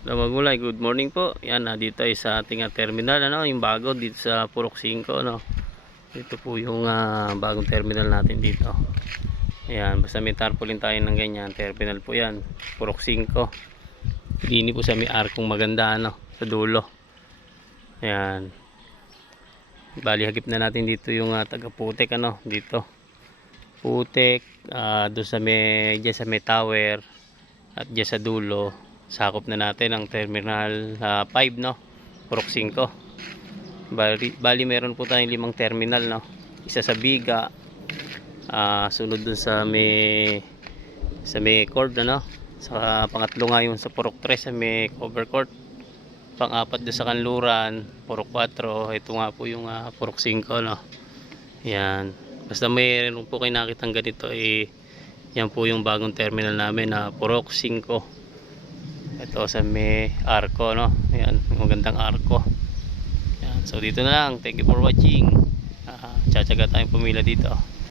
Hello mga gulay, good morning po. Yan, dito ay sa ating terminal, yung bago dito sa Purok 5, no. Dito po yung bagong terminal natin dito. Ayan, basta may tarpaulin tayo ng ganyan, terminal po yan, Purok 5. Dini po sa may arkong maganda, sa dulo. Ayan. Bali, hagip na natin dito yung taga Putek, dito. Putek, doon sa may, dyan sa may tower, at dyan sa dulo. Sakop na natin ang terminal 5, Purok 5. Bali meron po tayong 5 terminal, isa sa Biga, sunod dun sa may court, sa pangatlo nga yung sa Purok 3 sa may cover court, pang-apat doon sa Kanluran, Purok 4. Ito nga po yung Purok 5, yan, basta mayroon po kayo nakitang ganito, yan po yung bagong terminal namin na Purok 5. Ito sa may arko, ayan, magandang arko. Ayan, so dito na lang, thank you for watching. Tsatsaga tayong pumila dito.